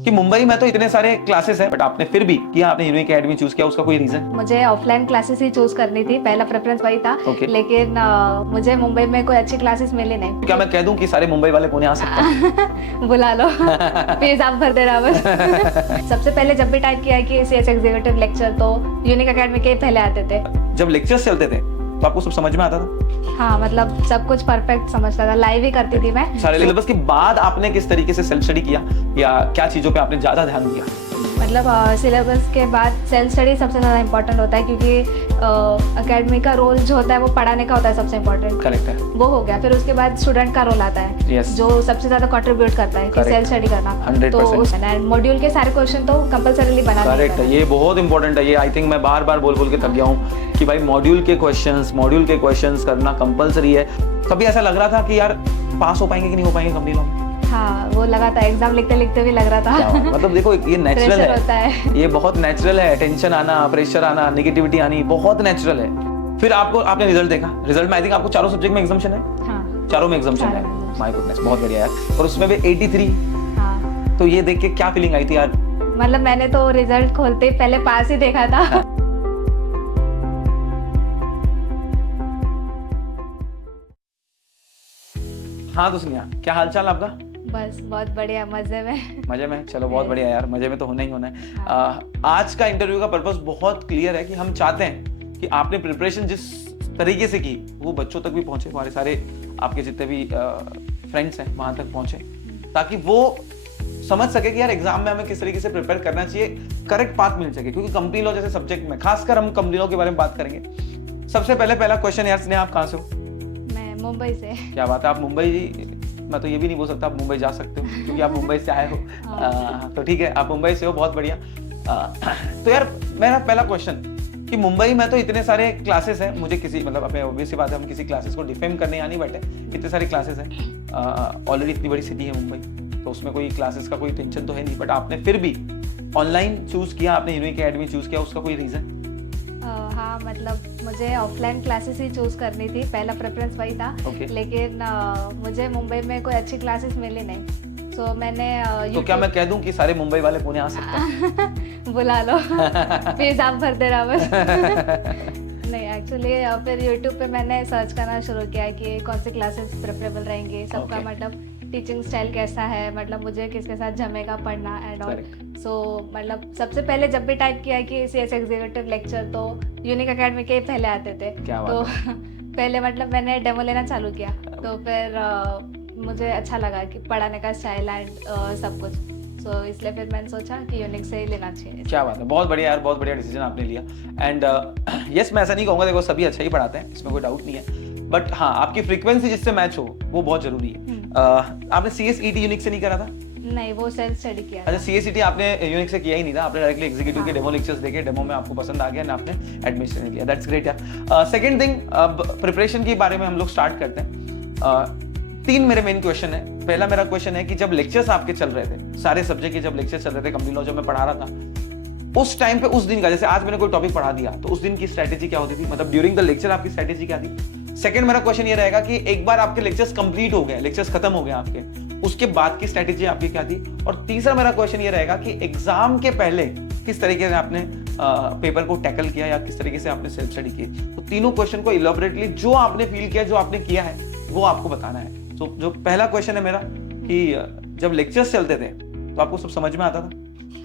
कि मुंबई में तो इतने सारे क्लासेस हैं बट आपने फिर भी किया, आपने यूनिक एकेडमी चूज किया, उसका कोई रीजन? मुझे ऑफलाइन क्लासेस ही चूज करनी थी, पहला प्रेफरेंस वही था। Okay. लेकिन मुझे मुंबई में कोई अच्छी क्लासेस मिली नहीं। क्या मैं कह दूं कि सारे मुंबई वाले पुणे आ सकते हैं? बुला लो फीस आप भर देना बस। सबसे पहले जब भी टाइप किया कि सीएस एग्जीक्यूटिव लेक्चर तो यूनिक एकेडमी के पहले आते थे। जब लेक्चर्स चलते थे तो आपको सब समझ में आता था? हाँ, मतलब सब कुछ परफेक्ट समझता था, लाइव ही करती थी मैं। सारे सिलेबस के बाद आपने किस तरीके से सेल्फ स्टडी किया या क्या चीजों पे आपने ज्यादा ध्यान दिया? मतलब सिलेबस के बाद सेल्फ स्टडी सबसे ज़्यादा इंपॉर्टेंट होता है, क्योंकि एकेडमी का रोल जो होता है वो पढ़ाने का होता है सबसे इंपॉर्टेंट। करेक्ट है। वो हो गया, फिर उसके बाद स्टूडेंट का रोल आता है। Yes. जो सबसे ज़्यादा कंट्रीब्यूट करता है कि सेल्फ स्टडी करना। 100%. तो मॉड्यूल के सारे क्वेश्चन तो कंपलसरीली बनाने करेक्ट है, ये बहुत इंपॉर्टेंट है। ये आई थिंक मैं बार बार बोल के थक गया हूँ कि भाई मॉड्यूल के क्वेश्चंस करना कंपलसरी है। कभी ऐसा लग रहा था कि यार पास हो पाएंगे कि नहीं हो पाएंगे कंपनी लोग? हाँ, वो लगा था, एग्जाम लिखते लिखते भी लग रहा था। मतलब देखो ये नेचुरल होता है, ये बहुत नेचुरल है। टेंशन आना, प्रेशर आना, नेगेटिविटी आनी बहुत नेचुरल है। फिर आपने रिजल्ट देखा, रिजल्ट में आई थिंक आपको चारों सब्जेक्ट में एग्जाम्शन है। हाँ, चारों में एग्जाम्शन है। माय गुडनेस, बहुत बढ़िया यार। और उसमें भी 83। हाँ, तो ये देख के क्या फीलिंग आई थी यार? मतलब मैंने तो रिजल्ट खोलते ही पहले पास ही देखा था। हाँ तो सुनिया, क्या हालचाल आपका? बस बहुत बढ़िया, मजे में। चलो बहुत बढ़िया यार, मजे में तो होना ही होना है। आज का इंटरव्यू का पर्पस बहुत क्लियर है कि हम चाहते हैं कि आपने प्रिपरेशन जिस तरीके से की वो बच्चों तक भी पहुंचे, हमारे सारे आपके जितने भी फ्रेंड्स हैं वहां तक पहुंचे, ताकि वो समझ सके कि यार एग्जाम में हमें किस तरीके से प्रिपेयर करना चाहिए, करेक्ट पाथ मिल सके। क्योंकि कंपनी लॉ जैसे सब्जेक्ट में खासकर हम कंपनी लॉ के बारे में बात करेंगे। सबसे पहला क्वेश्चन यार स्नेहा, आप कहाँ से हो? मैं मुंबई से। क्या बात है, आप मुंबई, मैं तो ये भी नहीं बोल सकता आप मुंबई जा सकते हो क्योंकि आप मुंबई से आए हो। तो ठीक है, आप मुंबई से हो, बहुत बढ़िया। तो यार मेरा पहला क्वेश्चन कि मुंबई में तो इतने सारे क्लासेस हैं, मुझे किसी मतलब अपने ऑब्वियस सी बात है, हम किसी क्लासेस को डिफेम करने यहाँ नहीं बैठे, इतने सारे क्लासेस हैं। ऑलरेडी इतनी बड़ी सिटी है मुंबई, तो उसमें कोई क्लासेस का कोई टेंशन तो है नहीं, बट आपने फिर भी ऑनलाइन चूज किया, आपने यूनिक एकेडमी चूज किया, उसका कोई रीजन? हाँ, मतलब मुझे ऑफलाइन क्लासेस ही चूज करनी थी, पहला प्रेफरेंस वही था। Okay. लेकिन मुझे मुंबई में कोई अच्छी क्लासेस मिली नहीं, सो मैंने तो क्या मैं कह दूं कि सारे मुंबई वाले पुणे आ सकते हैं? बुला लो फीस आप भर देना बस। नहीं, एक्चुअली फिर यूट्यूब पे मैंने सर्च करना शुरू किया कि कौन सी क्लासेस प्रेफरेबल रहेंगी, सबका Okay. मतलब टीचिंग स्टाइल कैसा है, मतलब मुझे किसके साथ जमेगा पढ़ना एंड ऑल। सो मतलब सबसे पहले जब भी टाइप किया कि सीएस एग्जीक्यूटिव लेक्चर तो यूनिक एकेडमी के पहले आते थे। क्या बात तो है? पहले मतलब मैंने डेमो लेना चालू किया, तो फिर मुझे अच्छा लगा कि पढ़ाने का स्टाइल एंड सब कुछ, सो इसलिए फिर मैंने सोचा कि यूनिक से ही लेना चाहिए। क्या बात है, बहुत बढ़िया यार, बहुत बढ़िया डिसीजन आपने लिया। एंड यस, मैं ऐसा नहीं कहूँगा, देखो सभी अच्छा ही पढ़ाते हैं, इसमें कोई डाउट नहीं है, बट हाँ आपकी फ्रीक्वेंसी जिससे मैच हो वो बहुत जरूरी है। आपने CSET यूनिक से नहीं करा था? नहीं, वो सेल्फ स्टडी किया। अच्छा, CSET आपने यूनिक से किया ही नहीं था, आपने डायरेक्टली एग्जीक्यूटिव के डेमो लेक्चर्स देखे, डेमो में आपको पसंद आ गया और आपने एडमिशन लिया। दैट्स ग्रेट यार। सेकंड थिंग, अब प्रिपरेशन के बारे में हम लोग स्टार्ट करते हैं। 3 मेरे मेन क्वेश्चन है। पहला मेरा क्वेश्चन है कि जब लेक्चर्स आपके चल रहे थे, सारे सब्जेक्ट के जब लेक्चर्स चल रहे थे, कंपनी लॉ जब मैं पढ़ा रहा था, उस टाइम पे उस दिन का, जैसे आज मैंने कोई टॉपिक पढ़ा दिया तो उस दिन की स्ट्रेटेजी क्या होती थी, मतलब ड्यूरिंग द लेक्चर आपकी स्ट्रेटेजी क्या थी? सेकंड मेरा क्वेश्चन ये रहेगा कि एक बार आपके लेक्चर्स कंप्लीट हो गए, लेक्चर्स खत्म हो गए आपके, उसके बाद की स्ट्रेटेजी आपकी क्या थी? और तीसरा मेरा क्वेश्चन ये रहेगा कि एग्जाम के पहले किस तरीके से आपने पेपर को टैकल किया या किस तरीके से आपने सेल्फ स्टडी की। तो तीनों क्वेश्चन को इलैबोरेटली जो आपने फील किया, जो आपने किया है, वो आपको बताना है। तो जो पहला क्वेश्चन है मेरा कि जब लेक्चर्स चलते थे तो आपको सब समझ में आता था?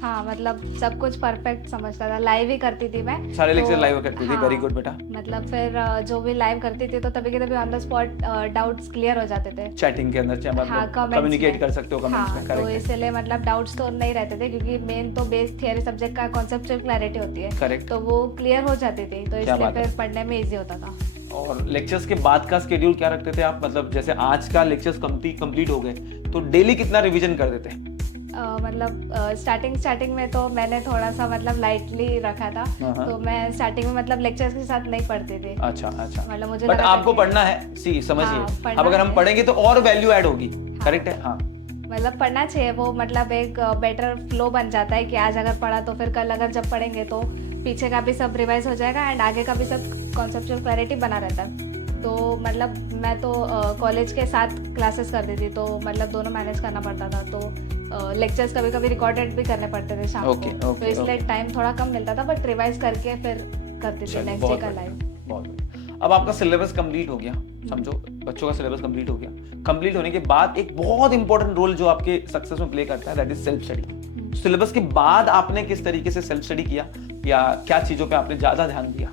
हाँ, मतलब सब कुछ परफेक्ट समझता था, लाइव ही करती थी मैं। सारे लेक्चर तो, लाइव करती थी? वेरी गुड बेटा। मतलब फिर जो भी लाइव करती थी तो तभी के तभी on the spot doubts clear हो जाते थे चैटिंग के अंदर, हाँ, कम्युनिकेट कर सकते हो कमेंट्स में। तो इसलिए मतलब डाउट्स तो नहीं रहते थे, क्योंकि मेन तो बेस थियरी सब्जेक्ट का कॉन्सेप्चुअल क्लैरिटी होती है। करेक्ट। तो वो क्लियर हो जाती थी, तो इसलिए फिर पढ़ने में इजी होता था। और लेक्चर्स के बाद का स्केड्यूल क्या रखते थे आप? मतलब जैसे आज का लेक्चर्स कंप्लीट हो गए तो डेली कितना रिवीजन कर देते हैं? मतलब स्टार्टिंग में तो मैंने थोड़ा सा मतलब लाइटली रखा था, तो मैं स्टार्टिंग में मतलब लेक्चर्स के साथ नहीं पढ़ती थी। अच्छा, मतलब मुझे बट आपको पढ़ना है, सी समझिए, अब अगर हम पढ़ेंगे तो और वैल्यू ऐड होगी। करेक्ट है? हाँ, मतलब पढ़ना चाहिए, वो मतलब एक बेटर फ्लो बन जाता है कि आज अगर पढ़ा तो फिर कल अगर जब पढ़ेंगे तो पीछे का भी सब रिवाइज हो जाएगा एंड आगे का भी सब कॉन्सेप्चुअल क्लैरिटी बना रहता है। तो मतलब मैं तो कॉलेज के साथ क्लासेस करती थी, तो मतलब दोनों मैनेज करना पड़ता था। तो लेक्चर्स कभी कभी रिकॉर्डेड भी करने पड़ते थे शाम Okay, को, okay, तो इसलिए okay. टाइम थोड़ा कम मिलता था, बट रिवाइज करके फिर करती थी चलिए, नेक्स्ट डे बहुत का बढ़िया, लाइव। बहुत बढ़िया। अब आपका सिलेबस कंप्लीट हो गया, समझो बच्चों का सिलेबस कंप्लीट हो गया। कंप्लीट होने के बाद एक बहुत इंपॉर्टेंट रोल जो आपके सक्सेस में प्ले करता है, that is self study. Syllabus के बाद आपने किस तरीके से सेल्फ स्टडी किया या क्या चीजों पे आपने ज्यादा ध्यान दिया?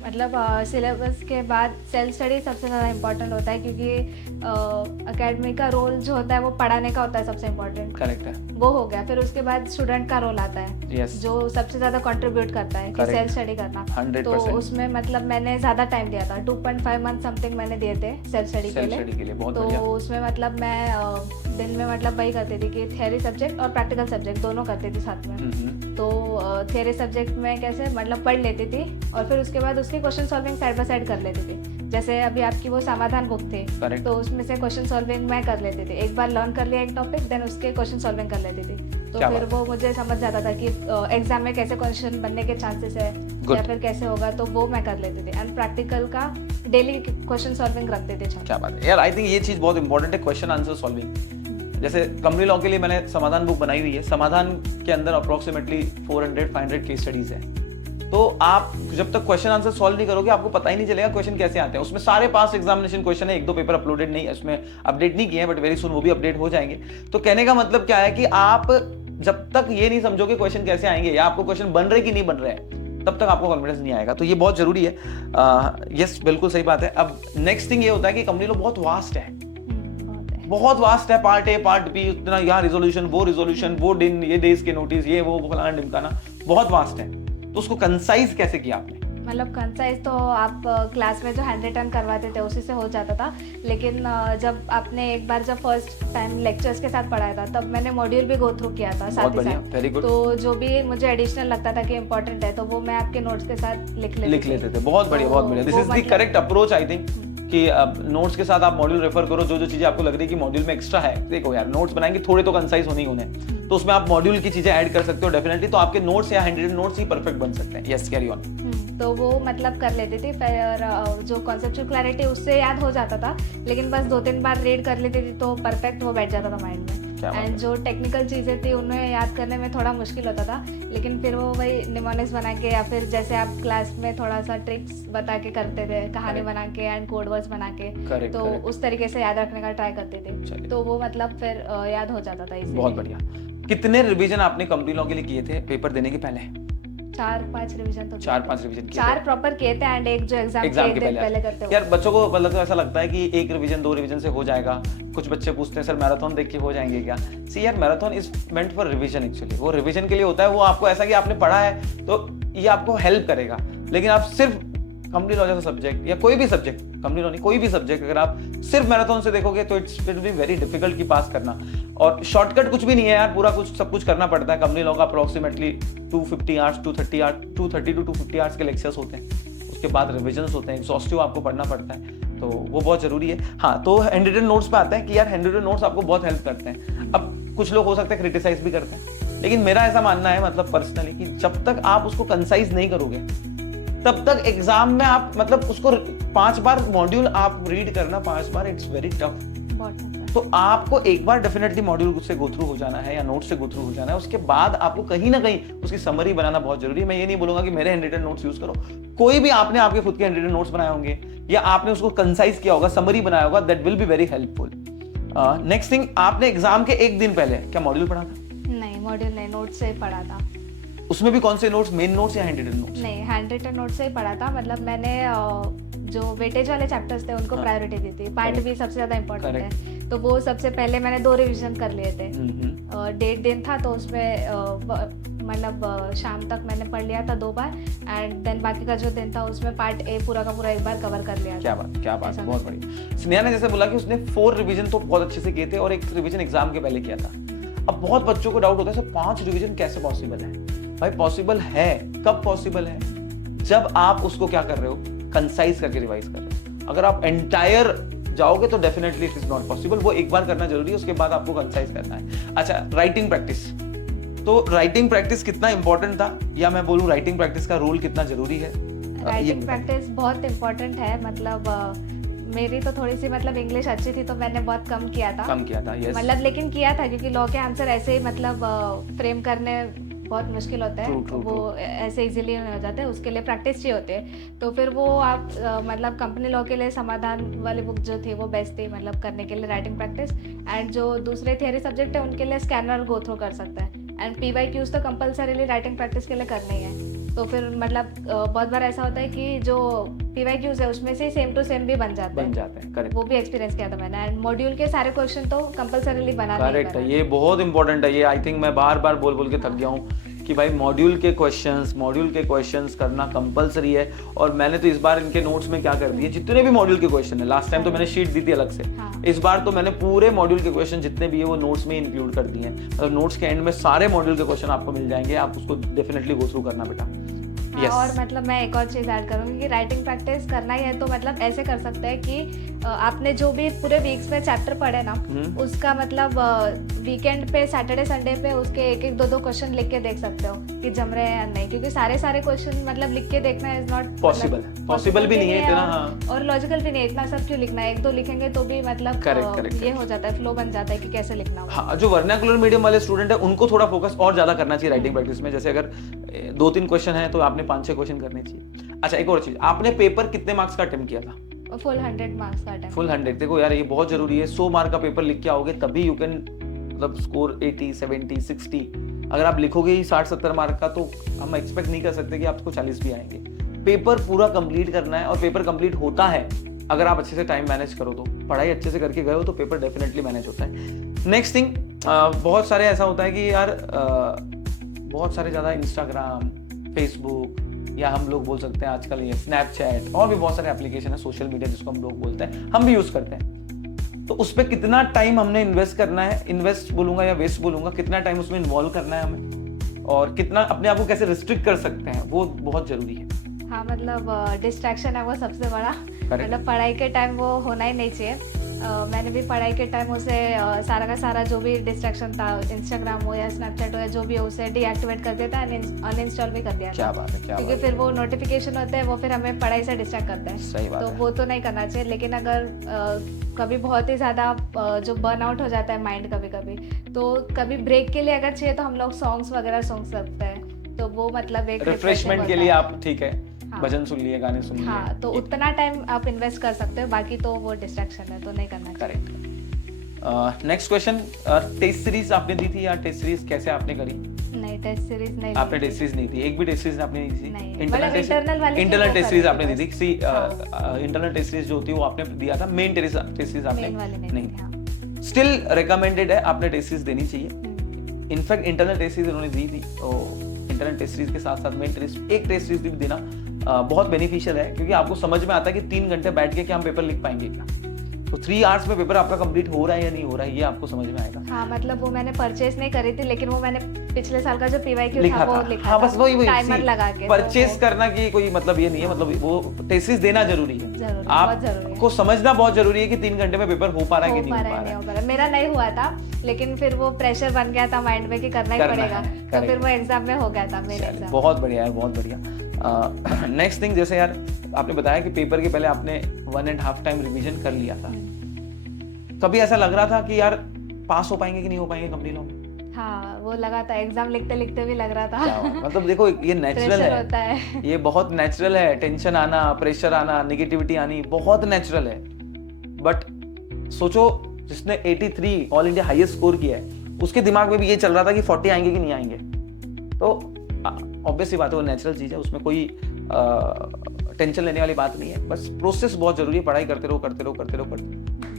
मतलब सिलेबस के बाद सेल्फ स्टडी सबसे ज़्यादा इम्पोर्टेंट होता है, क्योंकि एकेडमी का रोल जो होता है वो पढ़ाने का होता है सबसे इम्पोर्टेंट, करेक्ट है, वो हो गया। फिर उसके बाद स्टूडेंट का रोल आता है, Yes. जो सबसे ज़्यादा कंट्रीब्यूट करता है कि Correct. सेल्फ स्टडी करना। 100%. तो उसमें मतलब मैंने ज़्यादा टाइम दिया था, 2.5 मंथ समथिंग मैंने दिए थे सेल्फ स्टडी सेल्फ स्टडी के लिए, बहुत तो बढ़िया। उसमें मतलब मैं दिन में मतलब वही करती थी कि थियरी सब्जेक्ट और प्रैक्टिकल सब्जेक्ट दोनों करती थी साथ में। तो थियरी सब्जेक्ट में कैसे मतलब पढ़ लेती थी और फिर उसके बाद उसकी question solving side by side कर लेती थी। जैसे अभी आपकी वो समाधान बुक थी, Correct. तो उसमें से क्वेश्चन सॉल्विंग मैं कर लेती थी, एक बार लर्न कर लिया एक टॉपिक, देन उसके क्वेश्चन सॉल्विंग कर लेती थी। तो क्या फिर बात। वो मुझे समझ जाता था कि एग्जाम में कैसे क्वेश्चन बनने के चांसेस है Good. या फिर कैसे होगा, तो वो मैं कर लेती थी। एंड प्रैक्टिकल का डेली क्वेश्चन सॉल्विंग रखते थे। क्या बात है यार, आई थिंक ये चीज बहुत इंपॉर्टेंट है, क्वेश्चन आंसर सॉल्विंग। जैसे कंपनी लॉ के लिए मैंने समाधान बुक बनाई हुई है, समाधान के अंदर अप्रोक्सीमेटली 400-500 केस स्टडीज है। तो आप जब तक क्वेश्चन आंसर सॉल्व नहीं करोगे आपको पता ही नहीं चलेगा क्वेश्चन कैसे आते हैं। उसमें सारे पास एग्जामिनेशन क्वेश्चन है, एक दो पेपर अपलोडेड नहीं है, उसमें अपडेट नहीं किए हैं, बट वेरी सुन वो भी अपडेट हो जाएंगे। तो कहने का मतलब क्या है कि आप जब तक ये नहीं समझोगे क्वेश्चन कैसे आएंगे या आपको क्वेश्चन बन रहे कि नहीं बन रहे हैं, तब तक आपको कॉन्फिडेंस नहीं आएगा। तो ये बहुत जरूरी है। यस, बिल्कुल सही बात है। अब नेक्स्ट थिंग ये होता है कि कंपनी लॉ बहुत वास्ट है, बहुत वास्ट है। पार्ट ए पार्ट बी, इतना यहाँ रिजोल्यूशन वो दिन, ये डेज के नोटिस, ये वो फलाना ढिमकाना, बहुत वास्ट है। तो उसको कंसाइज कैसे किया आपने? मतलब कंसाइज तो आप क्लास में जो हैंड रिटन करवाते थे उसी से हो जाता था, लेकिन जब आपने एक बार जब फर्स्ट टाइम लेक्चर्स के साथ पढ़ाया था तब मैंने मॉड्यूल भी गो थ्रू किया था साथ ही साथ। Very good. तो जो भी मुझे एडिशनल लगता था कि इम्पोर्टेंट है तो वो मैं आपके नोट्स के साथ लिख लेते थे। बहुत बढ़िया, बहुत बढ़िया। This is the correct approach I think कि नोट्स के साथ आप मॉड्यूल रेफर करो, जो चीजें आपको लग रही है कि मॉड्यूल में एक्स्ट्रा है। देखो यार, नोट्स बनाएंगे थोड़े तो कंसाइज होने ही होने, तो उसमें आप मॉड्यूल की चीजें ऐड कर सकते हो डेफिनेटली, तो आपके नोट्स या हैंड रिटन नोट्स ही परफेक्ट बन सकते हैं। Yes, carry on. तो वो मतलब कर लेती थी। फिर जो कॉन्सेप्चुअल क्लैरिटी उससे याद हो जाता था, लेकिन बस 2-3 बार रीड कर लेती थी तो परफेक्ट वो बैठ जाता था माइंड में। एंड जो टेक्निकल चीज़ें थी उन्हें याद करने में थोड़ा मुश्किल होता था, लेकिन फिर वो वही निमोनिक्स बना के या फिर जैसे आप क्लास में थोड़ा सा ट्रिक्स बता के करते थे, कहानी बना के एंड कोड वर्ड्स बना के, तो उस तरीके से याद रखने का ट्राई करते थे। तो वो मतलब फिर याद हो जाता था इसलिए। बहुत बढ़िया। कितने रिवीजन आपने कंपनी लॉ के लिए किए थे पेपर देने के पहले? 4-5 रिवीजन। तो 4-5 रिवीजन किए? 4 प्रॉपर किए थे एंड एक जो एग्जाम के पहले करते हो। यार बच्चों को मतलब ऐसा लगता है कि एक रिवीजन 2 रिवीजन से हो जाएगा। कुछ बच्चे पूछते हैं सर मैराथन देख के हो जाएंगे क्या? सी यार, marathon is meant for revision actually. वो रिवीजन के लिए होता है, वो आपको ऐसा कि आपने पढ़ा है तो ये आपको हेल्प करेगा। लेकिन आप सिर्फ कंपनी लॉ जैसा सब्जेक्ट या कोई भी सब्जेक्ट, कंपनी लॉ नहीं कोई भी सब्जेक्ट, अगर आप सिर्फ मैराथन से देखोगे तो it will be very difficult की पास करना। और शॉर्टकट कुछ भी नहीं है यार, पूरा कुछ सब कुछ करना पड़ता है। कंपनी लॉ का approximately 250 hours 230 hours 230 to 250 hours के लेक्चर्स होते हैं, उसके बाद रिविजन्स होते हैं, एग्जॉस्टिव आपको पढ़ना पड़ता है, तो वो बहुत जरूरी है। हाँ, तो हैंड रिटन नोट्स पे आता है कि यार हैंड रिटन नोट्स आपको बहुत हेल्प करते हैं। अब कुछ लोग हो सकते हैं क्रिटिसाइज भी करते हैं, लेकिन मेरा ऐसा मानना है मतलब पर्सनली कि जब तक आप उसको कंसाइज नहीं करोगे तब तक एग्जाम में आप मतलब उसको 5 बार मॉड्यूल आप रीड करना 5 बार, इट्स वेरी टफ। तो आपको एक बार डेफिनेटली मॉड्यूल से गो थ्रू हो जाना है या नोट से गो थ्रू हो जाना है, उसके बाद आपको कहीं ना कहीं उसकी समरी बनाना बहुत जरूरी है। मैं ये नहीं बोलूंगा कि मेरे हैंड रिटन नोट्स यूज करो, कोई भी आपने आपके खुद के हैंड रिटन नोट्स बनाए होंगे या आपने उसको कंसाइज किया होगा, समरी बनाया होगा, that will be very helpful. Next thing, आपने एग्जाम के एक दिन पहले क्या मॉड्यूल पढ़ा था? नहीं, मॉड्यूल नहीं, नोट से ही पढ़ा था। उसमें भी कौन से नोट्स, मेन नोट्स या हैंड रिटन नोट्स? नहीं, हैंड रिटन नोट से ही पढ़ा था। मतलब मैंने जो वेटेज वाले चैप्टर्स थे उनको प्रायोरिटी दी थी। पार्ट भी सबसे ज्यादा इम्पोर्टेंट है, तो वो सबसे पहले मैंने 2 रिवीजन कर लिए थे। 1.5 दिन था तो उसमें मतलब शाम तक मैंने पढ़ लिया था 2 बार, एंड देन बाकी का जो दिन था उसमें पार्ट ए पूरा का पूरा एक बार कवर कर लिया। क्या बात, क्या बात, बहुत बढ़िया। स्नेहा ने जैसे बोला कि उसने 4 रिवीजन तो बहुत अच्छे से किए थे और एक रिवीजन एग्जाम के पहले किया था। अब बहुत बच्चों को डाउट होता है सर 5 रिवीजन कैसे पॉसिबल है? भाई पॉसिबल है। कब पॉसिबल है? जब आप उसको क्या कर रहे हो, कंसाइज करके रिवाइज कर रहे हो। अगर आप एंटायर जाओगे तो definitely it is not possible. वो एक बार करना जरूरी है, उसके बाद आपको कंसाइज करना है। अच्छा, राइटिंग प्रैक्टिस, तो राइटिंग प्रैक्टिस कितना इंपॉर्टेंट था, या मैं बोलूं राइटिंग प्रैक्टिस का रोल कितना जरूरी है? राइटिंग प्रैक्टिस बहुत इंपॉर्टेंट है। मतलब मेरी तो थोड़ी सी मतलब इंग्लिश अच्छी थी तो मैंने बहुत कम किया था यस मतलब, लेकिन किया था क्योंकि लॉ के आंसर ऐसे ही मतलब फ्रेम करने बहुत मुश्किल होता है। वो ऐसे इजीली नहीं हो जाते, उसके लिए प्रैक्टिस चाहिए होती है। तो फिर वो आप मतलब कंपनी लॉ के लिए समाधान वाली बुक जो थी वो बेस्ट थी मतलब करने के लिए राइटिंग प्रैक्टिस। एंड जो दूसरे थियरी सब्जेक्ट है उनके लिए स्कैनर गो थ्रू कर सकता है। एंड PYQs तो कंपलसरीली राइटिंग प्रैक्टिस के लिए करने ही है। तो फिर मतलब बहुत बार ऐसा होता है कि जो PYQs है उसमें से सेम टू सेम भी बन जाते हैं। करेक्ट, वो भी एक्सपीरियंस किया था मैंने। एंड मॉड्यूल के सारे क्वेश्चन तो कंपलसरीली बनाने ही करेक्ट है, बनाने। ये बहुत इंपॉर्टेंट है। ये आई थिंक मैं बार बार बोल के थक गया हूँ कि भाई मॉड्यूल के क्वेश्चंस करना कंपलसरी है। और मैंने तो इस बार इनके नोट्स में क्या कर दिए, जितने भी मॉड्यूल के क्वेश्चन है, लास्ट टाइम तो मैंने शीट दी थी अलग से, इस बार तो मैंने पूरे मॉड्यूल के क्वेश्चन जितने भी है वो नोट्स में इंक्लूड कर दिए हैं। मतलब नोट्स के एंड में सारे मॉड्यूल के क्वेश्चन आपको मिल जाएंगे, आप उसको डेफिनेटली गो थ्रू करना बेटा। Yes. और मतलब मैं एक और चीज़ ऐड करूँगी कि राइटिंग प्रैक्टिस करना ही है तो मतलब ऐसे कर सकते हैं कि आपने जो भी पूरे वीक्स में चैप्टर पढ़े ना उसका मतलब वीकेंड पे सैटरडे संडे पे उसके एक दो क्वेश्चन लिख के देख सकते हो कि जम रहे हैं या नहीं, क्योंकि सारे क्वेश्चन मतलब लिख के देखना इज नॉट पॉसिबल भी नहीं है इतना। और लॉजिकल भी नहीं, इतना सब क्यों लिखना है, एक दो लिखेंगे तो भी मतलब ये हो जाता है, फ्लो बन जाता है कि कैसे लिखना हो। हाँ, जो वर्नाकुलर मीडियम वाले स्टूडेंट है उनको थोड़ा फोकस और ज्यादा करना चाहिए राइटिंग प्रैक्टिस में। जैसे अगर 2-3 क्वेश्चन है तो आपने 5-6 क्वेश्चन करने चाहिए। अच्छा, एक और चीज, आपने पेपर कितने मार्क्स का अटेम्प्ट किया था? फुल 100 मार्क्स का अटेम्प्ट। फुल 100। देखो यार, ये बहुत जरूरी है। 100 मार्क का पेपर लिख के आओगे तभी यू कैन मतलब स्कोर 80, 70, 60। अगर आप लिखोगे ही 60-70 मार्क का तो हम एक्सपेक्ट नहीं कर सकते कि आपको 40 भी आएंगे। पेपर पूरा कंप्लीट करना है और पेपर कंप्लीट होता है अगर आप अच्छे से टाइम मैनेज करो तो। पढ़ाई अच्छे से करके गए हो तो पेपर डेफिनेटली मैनेज होता है। नेक्स्ट थिंग, बहुत सारे ऐसा होता है कि यार बहुत सारे ज़्यादा इंस्टाग्राम, फेसबुक या हम लोग बोल सकते हैं आजकल ये स्नैपचैट और भी बहुत सारे एप्लीकेशन है सोशल मीडिया जिसको हम लोग बोलते हैं, हम भी यूज़ करते हैं। तो उस पर कितना टाइम हमने इन्वेस्ट करना है, इन्वेस्ट बोलूँगा या वेस्ट बोलूँगा, कितना टाइम उसमें इन्वॉल्व करना है हमें और कितना अपने आप को कैसे रिस्ट्रिक्ट कर सकते हैं, वो बहुत ज़रूरी है। हाँ मतलब डिस्ट्रैक्शन है वो सबसे बड़ा, मतलब पढ़ाई के टाइम वो होना ही नहीं चाहिए। मैंने भी पढ़ाई के टाइम उसे सारा का सारा जो भी डिस्ट्रैक्शन था, इंस्टाग्राम हो या स्नैपचैट हो या जो भी हो, उसे डीएक्टिवेट कर दिया था, अनइंस्टॉल भी कर दिया था। क्या बात है, क्योंकि फिर वो नोटिफिकेशन होते हैं वो फिर हमें पढ़ाई से डिस्ट्रैक्ट करते हैं। सही बात तो है। वो तो नहीं करना चाहिए। लेकिन अगर कभी बहुत ही ज़्यादा जो बर्न आउट हो जाता है माइंड कभी कभी, तो कभी ब्रेक के लिए अगर चाहिए तो हम लोग सॉन्ग्स वगैरह सुन सकते हैं। तो वो मतलब एक रिफ्रेशमेंट के लिए आप ठीक है, भजन सुन लिए, गाने सुन लिए। हाँ, तो उतना टाइम आप इन्वेस्ट कर सकते हो, बाकी तो वो डिस्ट्रैक्शन है तो नहीं करना चाहिए। Correct. Next question, test series आपने दी थी या टेस्ट सीरीज कैसे आपने करी? नहीं, टेस्ट सीरीज नहीं। आपने टेस्ट सीरीज नहीं थी, एक भी टेस्ट सीरीज आपने नहीं दी थी? नहीं, इंटरनल टेस्ट सीरीज आपने दी थी। सी इंटरनल टेस्ट सीरीज जो होती है वो आपने दिया था, मेन टेस्ट सीरीज आपने नहीं। स्टिल रिकमेंडेड है, आपने टेस्ट सीरीज देनी चाहिए। इनफैक्ट इंटरनल टेस्ट सीरीज उन्होंने दी थी, तो इंटरनल टेस्ट सीरीज के साथ साथ मेन टेस्ट एक टेस्ट सीरीज भी देना बहुत बेनिफिशियल है, क्योंकि आपको समझ में आता है कि 3 घंटे बैठ के क्या हम पेपर लिख पाएंगे क्या। तो 3 आवर्स में पेपर आपका कंप्लीट हो रहा है या नहीं हो रहा है, ये आपको समझ में आएगा। हाँ, मतलब वो मैंने परचेज नहीं करी थी, लेकिन वो मैंने पिछले साल का जो PYQ था वो लिखा हाँ, बस वही टाइमर लगा के। परचेज करना की कोई मतलब ये नहीं है, मतलब वो टेस्ट देना जरूरी है। आपको समझना बहुत जरूरी है कि 3 घंटे में पेपर हो पा रहा है कि नहीं हो पा रहा है। मेरा नहीं हुआ था, लेकिन फिर वो प्रेशर बन गया था माइंड में कि करना ही पड़ेगा, तो फिर वो एग्जाम में हो गया था मेरे एग्जाम। बहुत बढ़िया है, बहुत बढ़िया। नेक्स्ट थिंग, जैसे यार आपने बताया कि पेपर के पहले आपने 1.5 टाइम रिवीजन कर लिया था, कभी ऐसा लग रहा था कि यार पास हो पाएंगे कि नहीं हो पाएंगे कंपनी लॉ में? हाँ, वो लगा था, एग्जाम लिखते लिखते भी लग रहा था। मतलब देखो ये नेचुरल है, ये बहुत नेचुरल है। टेंशन आना, प्रेशर आना, नेगेटिविटी आनी बहुत नेचुरल है। बट सोचो, जिसने 83 ऑल इंडिया हाईएस्ट स्कोर किया है, उसके दिमाग में भी ये चल रहा था कि 40 आएंगे कि नहीं आएंगे। तो ऑब्वियस ही बात है, वो नेचुरल चीज़ है, उसमें कोई टेंशन लेने वाली बात नहीं है। बस प्रोसेस बहुत जरूरी है, पढ़ाई करते रहो।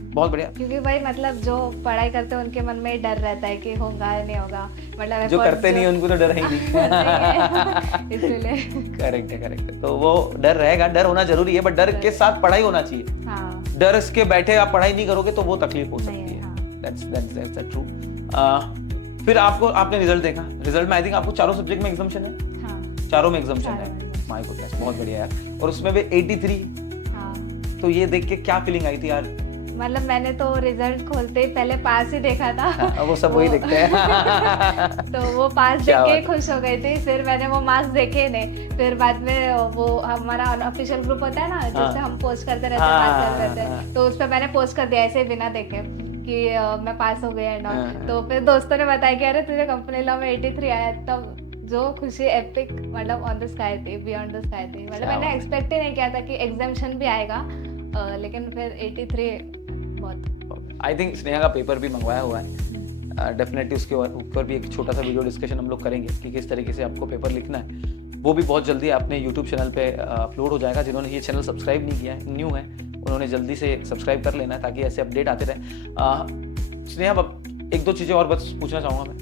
बहुत बढ़िया। क्योंकि भाई मतलब जो पढ़ाई करते हैं उनके मन में डर रहता है कि होगा नहीं होगा, मतलब जो करते नहीं उनको तो डर है ही नहीं। इसलिए करेक्ट है। तो वो डर रहेगा, डर होना जरूरी है, बट डर के साथ पढ़ाई होना चाहिए। हाँ। डर के बैठे आप पढ़ाई नहीं करोगे तो वो तकलीफ हो सकती है। That's true. फिर आपने रिजल्ट देखा, रिजल्ट में आई थिंक आपको चारों सब्जेक्ट में एग्जाम्पशन है। हाँ। चारों में एग्जाम्पशन है। माय गुडनेस, बहुत बढ़िया यार। और उसमें भी 83। हाँ। तो ये देख के क्या फीलिंग आई थी यार? मतलब मैंने तो रिजल्ट खोलते ही पहले पास ही देखा था। हाँ, वो सब वही दिखते हैं। तो वो पास क्या देख के बात है। खुश हो गई थी, फिर मैंने वो मार्क्स देखे नहीं, फिर बाद में वो हमारा ऑफिशियल ग्रुप होता है ना हाँ। जिससे हम पोस्ट करते रहते हैं, बात करते रहते हाँ। हैं, तो उस पर मैंने पोस्ट कर दिया ऐसे ही बिना देखे कि मैं पास हो गया एंड ऑल। हाँ। तो फिर दोस्तों ने बताया कि अरे तुझे कंपनी लॉ में 83 आया, तब जो खुशी एपिक मतलब ऑन द स्काई थी, बियॉन्ड द स्काई थी। मतलब क्या मैंने बात है। एक्सपेक्ट ही नहीं किया था कि एग्जामिशन भी आएगा, लेकिन फिर 83 बहुत। आई थिंक स्नेहा का पेपर भी मंगवाया हुआ है, डेफिनेटली उसके ऊपर भी एक छोटा सा वीडियो डिस्कशन हम लोग करेंगे कि किस तरीके से आपको पेपर लिखना है। वो भी बहुत जल्दी अपने यूट्यूब चैनल पे अपलोड हो जाएगा। जिन्होंने ये चैनल सब्सक्राइब नहीं किया है, न्यू है, उन्होंने जल्दी से सब्सक्राइब कर लेना है ताकि ऐसे अपडेट आते रहे। स्नेहा, अब एक दो चीज़ें और बस पूछना चाहूँगा मैं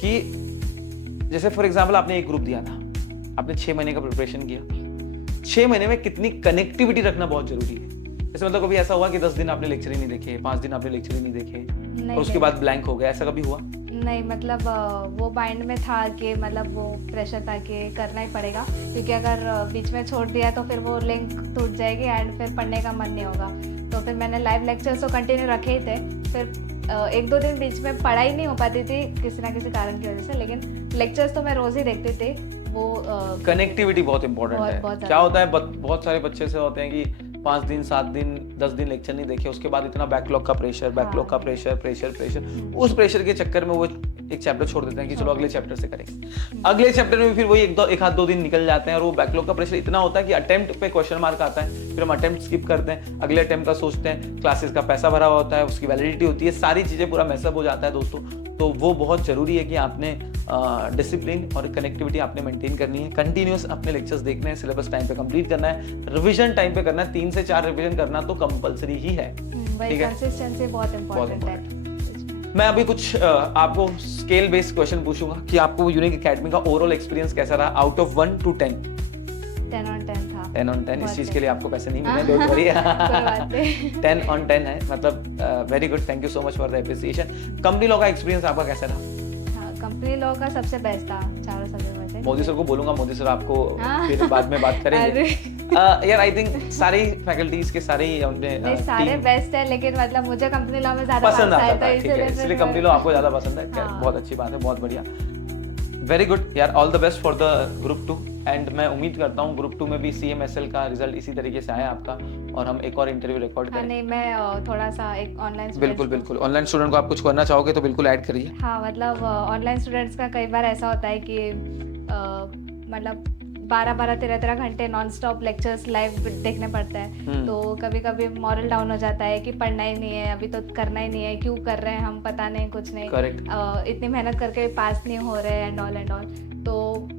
कि जैसे फॉर एग्जाम्पल आपने एक ग्रुप दिया था, आपने 6 महीने का प्रिपरेशन किया, 6 महीने में कितनी कनेक्टिविटी रखना बहुत जरूरी है। जैसे मतलब कभी ऐसा हुआ कि 10 दिन आपने लेक्चर ही नहीं देखे, 5 दिन आपने लेक्चर ही नहीं देखे और उसके बाद ब्लैंक हो गया, ऐसा कभी हुआ? नहीं, मतलब वो माइंड में था कि मतलब वो प्रेशर था कि करना ही पड़ेगा, क्योंकि अगर बीच में छोड़ दिया तो फिर वो लिंक टूट जाएगी एंड फिर पढ़ने का मन नहीं होगा। तो फिर मैंने लाइव लेक्चर्स तो कंटिन्यू रखे ही थे, फिर 1-2 दिन बीच में पढ़ाई नहीं हो पाती थी किसी ना किसी कारण की वजह से, लेकिन लेक्चर्स तो मैं रोज ही देखती थी। वो कनेक्टिविटी बहुत इंपॉर्टेंट है। बहुत क्या होता है, बहुत सारे बच्चे से होते हैं कि 5 दिन 7 दिन 10 दिन लेक्चर नहीं देखे, उसके बाद इतना बैकलॉग का प्रेशर, बैकलॉग का प्रेशर, उस प्रेशर के चक्कर में वो एक चैप्टर छोड़ देते हैं कि चलो अगले चैप्टर से करेंगे। अगले चैप्टर में भी फिर वही एक आध 2 दिन निकल जाते हैं और वो बैकलॉग का प्रेशर इतना होता है कि अटेम्प्ट पे क्वेश्चन मार्क आता है, फिर हम अटेम्प्ट स्किप करते हैं, अगले अटेम्प्ट का सोचते हैं, क्लासेस का पैसा भरा हुआ होता है, उसकी वैलिडिटी होती है, सारी चीजें पूरा मैसअप हो जाता है दोस्तों। तो वो बहुत जरूरी है कि आपने डिसिप्लिन और कनेक्टिविटी आपने मेंटेन करनी है, कंटिन्यूअस अपने लेक्चर्स देखने हैं, सिलेबस टाइम पे कंप्लीट करना है, रिवीजन टाइम पे करना है, 3 से 4 रिवीजन करना तो कंपलसरी ही है। ठीक है, कंसिस्टेंसी बहुत इंपॉर्टेंट है। मैं अभी कुछ आपको स्केल बेस्ड क्वेश्चन पूछूंगा कि आपको यूनिक एकेडमी का ओवरऑल एक्सपीरियंस कैसा रहा, आउट ऑफ 1 to 10? 10 on 10 था। 10 on 10। इस चीज के लिए आपको पैसे नहीं मिले, डोंट वरी। 10 on 10 है, मतलब very good, thank you so much for the appreciation. Company law का एक्सपीरियंस आपका कैसा रहा? कंपनी लॉ का सबसे बेस्ट था चारों सब्जेक्ट में से। मोदी सर को बोलूंगा, मोदी सर आपको फिर बाद में बात करेंगे। यार आई थिंक सारी फैकल्टीज के सारे ही हमने सारे बेस्ट है, लेकिन मतलब मुझे कंपनी लॉ में ज्यादा पसंद आता था, है, ठीक है, इसलिए कंपनी लॉ आपको ज्यादा पसंद है। बहुत अच्छी बात है, बहुत बढ़िया, वेरी गुड यार, all the best for the group 2। And मैं उम्मीद करता हूँ ग्रुप 2 में भी CMSL का रिजल्ट इसी तरीके से आया आपका और हम एक और इंटरव्यू रिकॉर्ड करें। नहीं, मैं थोड़ा सा एक ऑनलाइन बिल्कुल ऑनलाइन स्टूडेंट को आप कुछ करना चाहोगे तो बिल्कुल ऐड करिए। हाँ, मतलब ऑनलाइन स्टूडेंट्स का कई बार ऐसा होता है कि मतलब 12-12, 13-13 घंटे नॉन स्टॉप लेक्चर्स लाइव देखने पड़ता है, तो कभी कभी मॉरल डाउन हो जाता है कि पढ़ना ही नहीं है, अभी तो करना ही नहीं है, क्यों कर रहे हैं हम, पता नहीं, कुछ नहीं, इतनी मेहनत करके पास नहीं हो रहे एंड ऑल। तो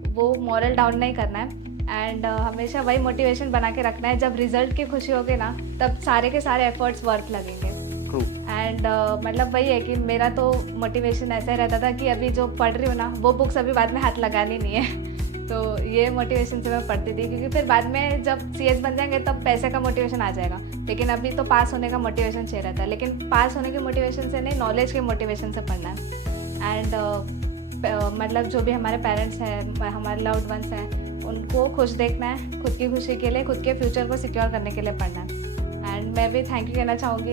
वो मॉरल डाउन नहीं करना है एंड हमेशा वही मोटिवेशन बना के रखना है। जब रिजल्ट की खुशी होगी ना, तब सारे के सारे एफर्ट्स वर्थ लगेंगे। एंड मतलब वही है कि मेरा तो मोटिवेशन ऐसा ही रहता था कि अभी जो पढ़ रही हूँ ना, वो बुक्स अभी बाद में हाथ लगानी नहीं है। तो ये मोटिवेशन से मैं पढ़ती थी, क्योंकि फिर बाद में जब CS बन जाएंगे तब पैसे का मोटिवेशन आ जाएगा, लेकिन अभी तो पास होने का मोटिवेशन चाहिए रहता है। लेकिन पास होने के मोटिवेशन से नहीं, नॉलेज के मोटिवेशन से पढ़ना है। एंड मतलब जो भी हमारे पेरेंट्स हैं, हमारे लव्ड वंस हैं, उनको खुश देखना है, खुद की खुशी के लिए, खुद के फ्यूचर को सिक्योर करने के लिए पढ़ना है। एंड मैं भी थैंक यू कहना चाहूँगी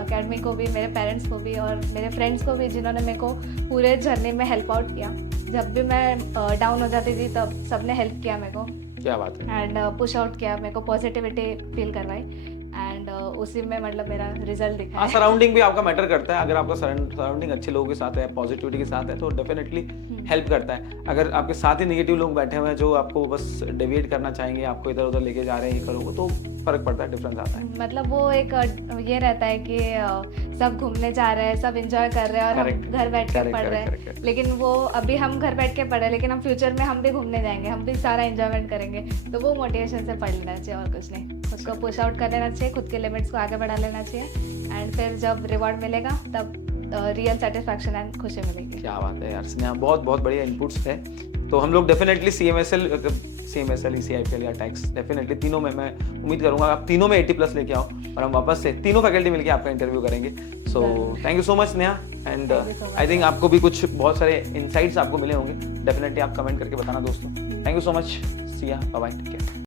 अकेडमी को भी, मेरे पेरेंट्स को भी और मेरे फ्रेंड्स को भी, जिन्होंने मेरे को पूरे जर्नी में हेल्प आउट किया। जब भी मैं डाउन हो जाती थी तब सबने हेल्प किया मेरे को। क्या बात है। एंड पुश आउट किया, मेरे को पॉजिटिविटी फील करवाई एंड उसी में मतलब मेरा रिजल्ट दिखा। हाँ, सराउंडिंग भी आपका मैटर करता है। अगर आपका सराउंडिंग अच्छे लोगों के साथ है, पॉजिटिविटी के साथ है, तो डेफिनेटली हेल्प करता है। अगर आपके साथ ही नेगेटिव लोग बैठे हुए हैं जो आपको बस डेविएट करना चाहेंगे, आपको इधर उधर लेके जा रहे हैं, ये करोगे, तो फर्क पड़ता है, डिफरेंस आता है। मतलब वो एक ये रहता है कि सब घूमने जा रहे हैं, सब एंजॉय कर रहे हैं और हम घर बैठ के पढ़ रहे हैं, लेकिन वो अभी हम घर बैठ के पढ़ रहे हैं, लेकिन हम फ्यूचर में हम भी घूमने जाएंगे, हम भी सारा एंजॉयमेंट करेंगे। तो वो मोटिवेशन से पढ़ लेना चाहिए और कुछ नहीं, खुद को पुश आउट कर लेना चाहिए, खुद के लिमिट्स को आगे बढ़ा लेना चाहिए एंड फिर जब रिवॉर्ड मिलेगा तब रियल सेटिस्फैक्शन एंड खुशी मिलेगी। क्या बात है यार स्नेहा, बहुत बहुत बढ़िया इनपुट्स है। तो हम लोग डेफिनेटली CMSL, ECIPL या टैक्स, डेफिनेटली तीनों में मैं उम्मीद करूंगा आप तीनों में 80+ लेके आओ और हम वापस से तीनों फैकल्टी मिलके आपका इंटरव्यू करेंगे। So thank you so much Sneha and I think आपको भी कुछ बहुत सारे इनसाइट्स आपको मिले होंगे, डेफिनेटली आप कमेंट करके बताना दोस्तों। थैंक यू सो मच, सी या, बाय बाय, टेक केयर।